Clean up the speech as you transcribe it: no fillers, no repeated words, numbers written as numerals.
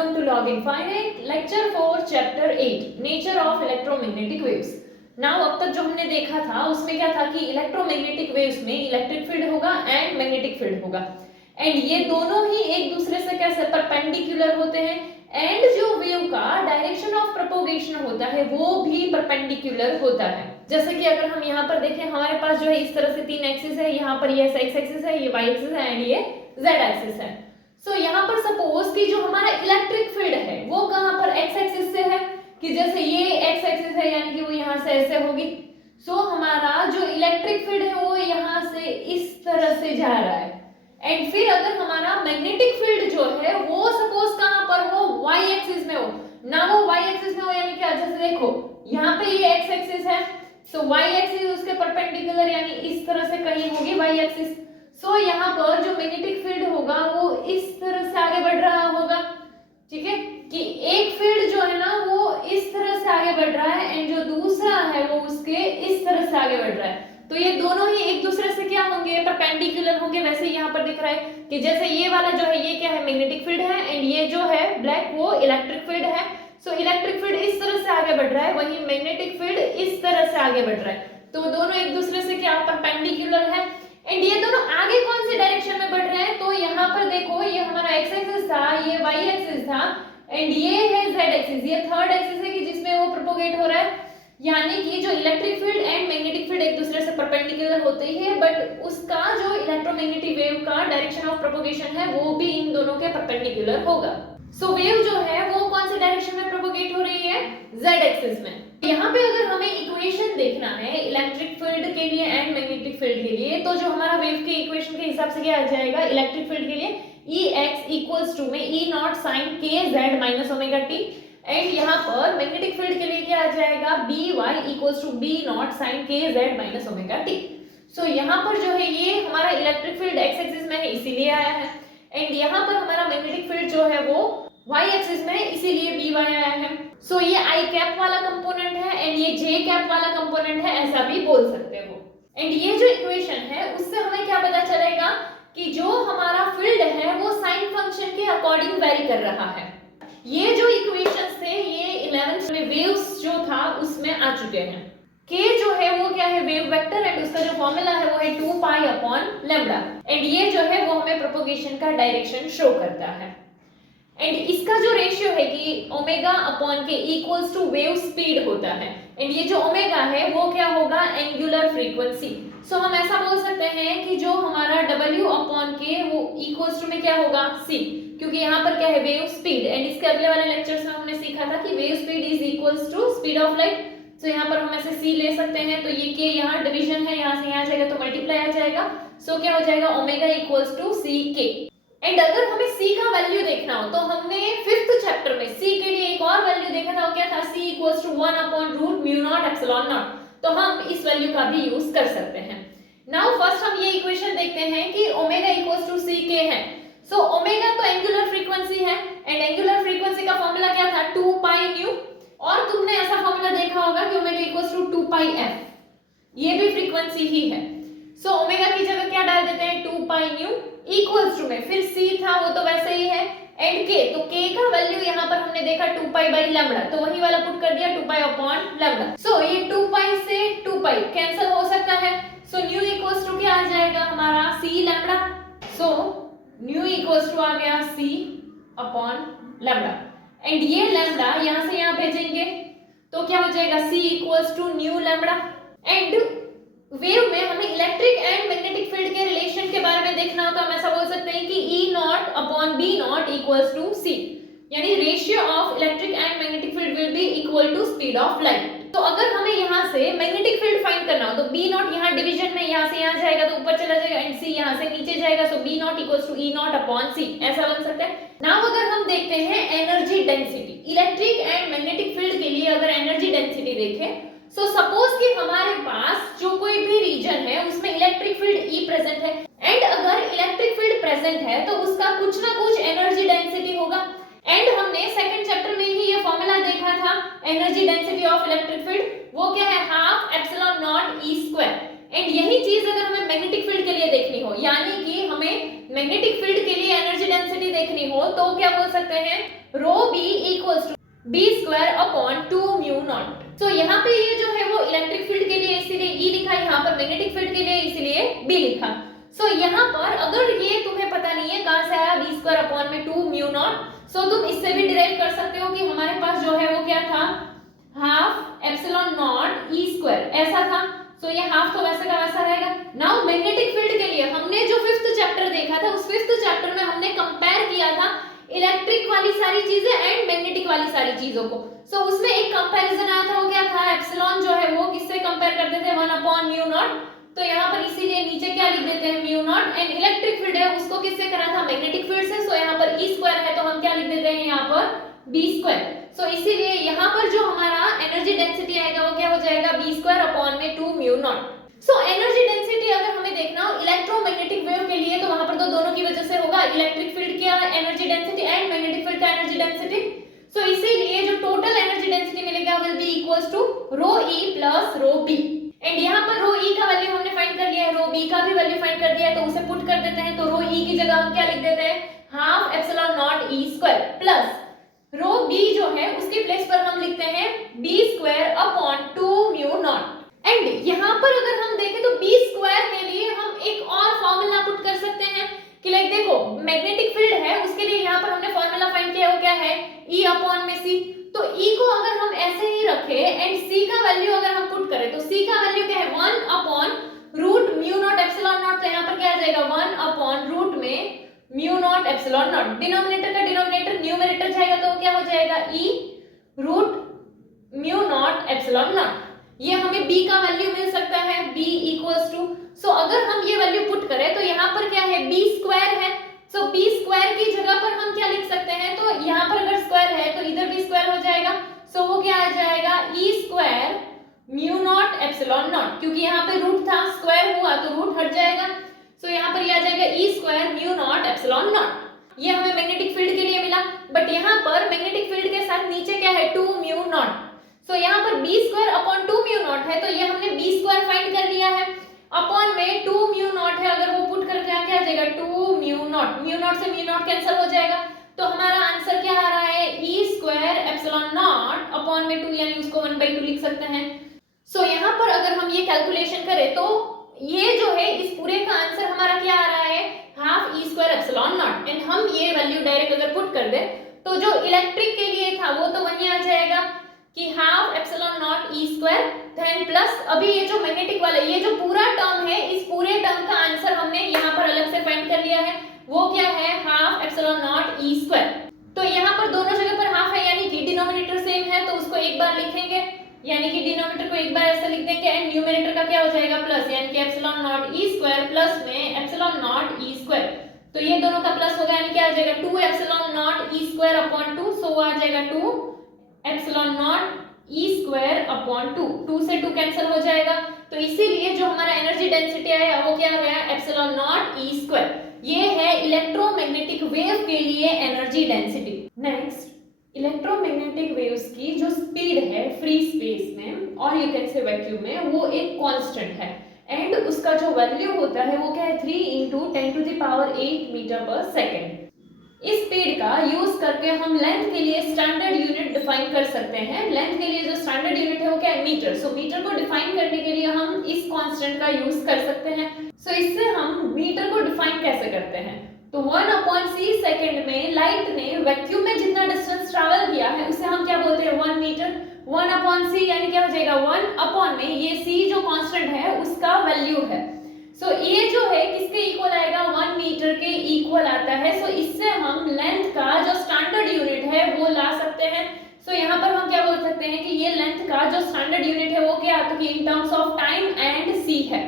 welcome to Log Infinite, lecture 4, chapter 8, nature of electromagnetic waves. Now अब तक जो हमने देखा था उसमें क्या था कि इलेक्ट्रोमैग्नेटिक वेव्स में इलेक्ट्रिक फील्ड होगा एंड मैग्नेटिक फील्ड होगा एंड ये दोनों ही एक दूसरे से कैसे परपेंडिकुलर होते हैं एंड जो वेव का डायरेक्शन ऑफ प्रोपोगेशन होता है वो भी परपेंडिकुलर होता है। जैसे कि अगर हम यहाँ पर देखें हमारे पास जो है इस तरह से तीन एक्सिस है, यहाँ पर ये एक्स एक्सिस है, ये वाई एक्सिस है एंड ये जेड एक्सिस है। सो यहाँ पर सपोज कि जो हमारा इलेक्ट्रिक फील्ड है वो कहाँ पर एक्स एक्सिस से है कि जैसे ये एक्स एक्सिस है यानी कि वो यहाँ से ऐसे होगी। सो हमारा जो इलेक्ट्रिक फील्ड है वो यहाँ से इस तरह से जा रहा है एंड फिर अगर हमारा मैग्नेटिक फील्ड जो है वो सपोज कहाँ पर हो, वाई एक्सिस में हो ना, वो वाई एक्सिस में हो यानी कि जैसे देखो यहाँ पे ये एक्स एक्सिस है, सो वाई एक्सिस उसके परपेंडिकुलर यानी इस तरह से कहीं होगी वाई एक्सिस। सो यहाँ पर जो मैग्नेटिक फील्ड होगा वो इस तरह से आगे बढ़ रहा होगा, ठीक है, कि एक फील्ड जो है ना वो इस तरह से आगे बढ़ रहा है एंड जो दूसरा है वो उसके इस तरह से आगे बढ़ रहा है। तो ये दोनों ही एक दूसरे से क्या होंगे, परपेंडिकुलर होंगे। वैसे यहाँ पर दिख रहा है कि जैसे ये वाला जो है ये क्या है, मैग्नेटिक फील्ड है एंड ये जो है ब्लैक वो इलेक्ट्रिक फील्ड है। सो इलेक्ट्रिक फील्ड इस तरह से आगे बढ़ रहा है, वही मैग्नेटिक फील्ड इस तरह से आगे बढ़ रहा है। तो दोनों एक दूसरे से क्या परपेंडिकुलर है एंड ये दोनों आगे कौन सी डायरेक्शन में बढ़ रहे हैं, तो यहाँ पर देखो ये हमारा एक्स एक्सिस था, ये वाई एक्सिस था एंड ये है जेड एक्सिस, ये थर्ड एक्सिस है कि जिसमें वो प्रोपोगेट हो रहा है। यानी कि जो electric field and magnetic field एक दूसरे से परपेंडिकुलर होते ही है बट उसका जो इलेक्ट्रोमैग्नेटिक वेव का डायरेक्शन ऑफ प्रोपोगेशन है वो भी इन दोनों के परपेंडिकुलर होगा। सो वेव जो है वो कौन से डायरेक्शन में प्रोपोगेट हो रही है, जेड एक्सिस में। यहाँ पे अगर हमें इक्वेशन देखना है इलेक्ट्रिक फील्ड के लिए एंड मैग्नेटिक फील्ड के लिए तो जो हमारा वेव के इक्वेशन के हिसाब से क्या आ जाएगा, इलेक्ट्रिक फील्ड के लिए Ex इक्वल्स टू में E not sine k z minus omega t and यहाँ पर मैग्नेटिक फील्ड के लिए क्या आ जाएगा, By equals to B not sine k z minus omega t। So यहाँ पर जो है ये हमारा इलेक्ट्रिक फील्ड x एक्सिस में है इसीलिए आया है एंड यहाँ पर हमारा मैग्नेटिक फील्ड जो है वो y एक्सिस में है इसीलिए By आया है। सो ये i कैप वाला कंपोनेंट है एंड ये j कैप वाला कंपोनेंट है, ऐसा भी बोल सकते हो। एंड ये जो इक्वेशन है उससे हमें क्या पता चलेगा कि जो हमारा फील्ड है वो साइन फंक्शन के अकॉर्डिंग वेरी कर रहा है। ये जो इक्वेशंस थे ये 11th में वेव्स जो था उसमें आ चुके हैं। k जो है वो क्या है, वेव वेक्टर एंड उसका जो फॉर्मूला है वो है 2 पाई अपॉन लैम्डा एंड ये जो है वो हमें प्रोपोगेशन का डायरेक्शन शो करता है एंड इसका जो रेशियो है कि ओमेगा अपॉन के इक्वल्स टू वेव स्पीड होता है एंड ये जो ओमेगा है वो क्या होगा, एंगुलर फ्रीक्वेंसी। सो हम ऐसा बोल सकते हैं कि जो हमारा W अपॉन के वो इक्वल्स टू में क्या होगा, c, क्योंकि यहाँ पर क्या है वेव स्पीड एंड इसके अगले वाले लेक्चर्स में हमने सीखा था कि wave speed is equals to speed of light. So यहाँ पर हम ऐसे c ले सकते हैं तो ये k यहाँ डिवीजन है, यहाँ से यहाँ जाएगा तो मल्टीप्लाई आ जाएगा। सो क्या हो जाएगा, omega equals to ck and अगर हमें c का वैल्यू देखना हो तो हमने 5th चैप्टर में c के लिए एक और वैल्यू देखा था, वो क्या था, c equals to 1 upon root mu not epsilon not. तो हम इस वैल्यू का भी यूज कर सकते हैं। नाउ फर्स्ट हम ये इक्वेशन देखते हैं कि ओमेगा इक्वल्स टू ck है। सो ओमेगा तो एंगुलर फ्रीक्वेंसी है एंड एंगुलर फ्रीक्वेंसी का फॉर्मूला क्या था, 2 पाई न्यू, और तुमने ऐसा फॉर्मूला देखा होगा कि omega equals to 2 pi f, ये भी फ्रीक्वेंसी ही है। सो ओमेगा की जगह क्या डाल देते हैं, 2 पाई न्यू इक्वल्स टू में फिर c था वो तो वैसे ही है एंड k, तो k का वैल्यू यहाँ पर हमने देखा 2 पाई बाई लैम्डा, तो वही वाला पुट कर दिया 2 पाई अपॉन लैम्डा। सो ये 2 पाई से 2 पाई कैंसिल हो सकता है। सो न्यू इक्वल्स टू क्या आ जाएगा हमारा c lambda. So nu equals to आ गया c अपॉन लैम्डा एंड ये लैम्डा यहाँ से यहाँ भेजेंगे तो क्या हो जाएगा, c equals to nu lambda. And wave में हमें इलेक्ट्रिक एंड मैग्नेटिक फील्ड के रिलेशन के बारे में देखना हो तो हम ऐसा बोल सकते हैं कि E not upon B not equals to C, यानी ratio of electric and magnetic field will be equal to speed of light. तो अगर हमें यहाँ से मैग्नेटिक फील्ड फाइंड करना हो तो B नॉट यहाँ डिवीजन में यहाँ से यहाँ जाएगा तो ऊपर चला जाएगा एंड C यहाँ से नीचे जाएगा, so B not equals to E not upon C, ऐसा बन सकता है। नाउ अगर हम देखते हैं energy density, electric and magnetic field के लिए अगर एनर्जी डेंसिटी देखें सो सपोज कि हमारे पास जो कोई भी रीजन है उसमें इलेक्ट्रिक फील्ड E प्रेजेंट है एंड अगर इलेक्ट्रिक फील्ड प्रेजेंट है तो उसका कुछ ना कुछ एनर्जी डेंसिटी होगा एंड हमने सेकंड चैप्टर में ही ये फॉर्मूला देखा था energy density of electric field, वो क्या है, half epsilon not E square. And यही चीज अगर हमें मैग्नेटिक फील्ड के लिए देखनी हो, यानी कि हमें मैग्नेटिक फील्ड के लिए एनर्जी डेंसिटी देखनी हो, तो क्या बोल सकते हैं, rho B equals to B square upon 2 mu naught. तो यहाँ पे ये जो है वो इलेक्ट्रिक फील्ड के लिए इसीलिए E लिखा, यहाँ पर मैग्नेटिक फील्ड के लिए इसीलिए B लिखा। सो यहाँ पर अगर ये तुम्हें पता नहीं है कहां से आया बी स्क्वायर अपॉन में 2 म्यू नॉट, सो तुम इससे भी डिराइव कर सकते हो कि हमारे पास जो है वो क्या था, half epsilon not E square, ऐसा था। सो ये हाफ तो वैसे का वैसा रहेगा। नाउ मैग्नेटिक फील्ड के लिए हमने जो 5th चैप्टर देखा था, उस 5th चैप्टर में हमने कंपेयर किया था इलेक्ट्रिक वाली सारी चीजें एंड मैग्नेटिक वाली सारी चीजों को। सो उसमें एक कंपैरिजन आया था, वो क्या था, एप्सिलॉन जो है वो किससे कंपेयर करते थे, 1 अपॉन म्यू नॉट। तो यहाँ पर इसीलिए नीचे क्या लिख देते हैं, mu not. And electric field है उसको किससे करा था, मैग्नेटिक फील्ड से। सो यहाँ पर ई स्क्वायर है तो हम क्या लिख देते हैं यहाँ पर बी स्क्वायर। सो इसीलिए यहाँ पर जो हमारा एनर्जी डेंसिटी आएगा वो क्या हो जाएगा, बी स्क्वायर अपॉन में 2 mu not. So energy density अगर हमें देखना हो इलेक्ट्रोमैग्नेटिक वेव के लिए, तो वहां पर तो दोनों की वजह से होगा, इलेक्ट्रिक फील्ड की energy density and magnetic field का एनर्जी डेंसिटी। सो इसीलिए जो टोटल एनर्जी डेंसिटी मिलेगा will be equals to rho E plus rho B. And यहाँ पर रो ई का वैल्यू हमने फाइंड कर लिया है, रो बी का भी वैल्यू फाइंड कर दिया है, तो उसे पुट कर देते हैं। तो रो ई की जगह हम क्या लिख देते हैं, half epsilon not E square plus rho B जो है उसके प्लेस पर हम लिखते हैं B square upon 2 mu not. And यहाँ पर अगर हम देखें तो बी स्क्वायर के लिए हम एक और फॉर्मूला पुट कर सकते हैं कि लाइक देखो मैग्नेटिक फील्ड है उसके लिए यहाँ पर हमने फॉर्मूला फाइंड किया, वो क्या है, E अपॉन में C। तो E को अगर हम ऐसे ही रखें एंड C का वैल्यू अगर हम पुट करें, तो C का वैल्यू क्या है, 1 upon root mu not epsilon not. तो यहाँ पर क्या आ जाएगा, 1 अपॉन रूट में mu not epsilon not. Denominator का डिनोमिनेटर न्यूमरेटर जाएगा तो क्या हो जाएगा, E root mu not epsilon not. ये हमें B का वैल्यू मिल सकता है, B इक्वल्स टू, सो अगर हम ये वैल्यू पुट करें तो यहाँ पर क्या है, B स्क्वायर है। सो B स्क्वायर की जगह पर हम क्या लिख सकते हैं, तो यहाँ पर अगर स्क्वायर है तो इधर भी स्क्वायर हो जाएगा। सो वो क्या आ जाएगा, E square mu not epsilon not, क्योंकि यहाँ पे रूट था, स्क्वायर हुआ तो रूट हट जाएगा। सो यहाँ पर ये आ जाएगा E square mu not epsilon not. ये हमें मैग्नेटिक फील्ड के लिए मिला, बट यहाँ पर मैग्नेटिक फील्ड के साथ नीचे क्या है, 2 म्यू नॉट। सो यहाँ पर B square upon 2 mu not है, तो ये हमने बी स्क्वायर फाइंड कर लिया है, अपॉन में 2 म्यू नॉट है, अगर वो पुट कर क्या आ जाएगा, 2 म्यू नॉट से म्यू नॉट कैंसिल हो जाएगा। तो हमारा आंसर क्या आ रहा है, E square epsilon not upon में 2, यानी उसको 1/2 लिख सकते हैं। सो यहाँ पर अगर हम ये कैलकुलेशन करें तो ये जो है इस पूरे का आंसर हमारा क्या आ रहा है, half E square epsilon not. And हम ये वैल्यू डायरेक्ट अगर पुट कर दे तो जो इलेक्ट्रिक के लिए था वो तो वही आ जाएगा कि half epsilon not E square, then plus अभी ये जो मैग्नेटिक वाला ये जो पूरा टर्म है, इस पूरे टर्म का आंसर हमने यहाँ पर अलग से फाइंड कर लिया है, वो क्या है, half epsilon not E square. तो यहाँ पर दोनों जगह पर हाफ है, यानी कि डिनोमिनेटर सेम है, तो उसको एक बार लिखेंगे, यानी कि डिनोमिनेटर को एक बार ऐसे लिख देंगे एंड न्यूमरेटर का क्या हो जाएगा, प्लस, यानी कि epsilon not E square plus में एप्सिलॉन नॉट ई स्क्वायर। तो ये दोनों का प्लस होगा, यानी क्या आ जाएगा, 2 epsilon not E square upon 2। सो वो आ जाएगा 2 epsilon not E square upon 2, 2 से 2 कैंसिल हो जाएगा। तो इसीलिए जो हमारा एनर्जी डेंसिटी आया वो क्या आ गया, एप्सिलॉन नॉट ई स्क्वायर। ये है इलेक्ट्रोमैग्नेटिक वेव के लिए energy density. Next, electromagnetic waves की जो स्पीड है फ्री स्पेस में और यू कैन से वैक्यूम में, वो एक कांस्टेंट है एंड उसका जो वैल्यू होता है वो क्या है, 3 × 10⁸ मीटर पर सेकेंड। इस स्पीड का यूज करके हम लेंथ के लिए स्टैंडर्ड यूनिट डिफाइन कर सकते हैं। लेंथ के लिए जो स्टैंडर्ड यूनिट है वो क्या है, मीटर। सो मीटर को डिफाइन करने के लिए हम इस कांस्टेंट का यूज कर सकते हैं। सो इससे हम मीटर को डिफाइन कैसे करते हैं, तो 1/c सेकंड में लाइट ने वैक्यूम में जितना डिस्टेंस ट्रैवल किया है उसे हम क्या बोलते हैं, 1 मीटर। 1/c यानी क्या हो जाएगा, 1 अपॉन में ये c जो कांस्टेंट है उसका वैल्यू है। सो ये जो है किसके इक्वल आएगा, 1 मीटर के इक्वल आता है। सो इससे हम लेंथ का जो स्टैंडर्ड यूनिट है वो ला सकते हैं। सो यहाँ पर हम क्या बोल सकते हैं कि ये लेंथ का जो स्टैंडर्ड यूनिट है वो क्या, तो कि in terms of time and c है।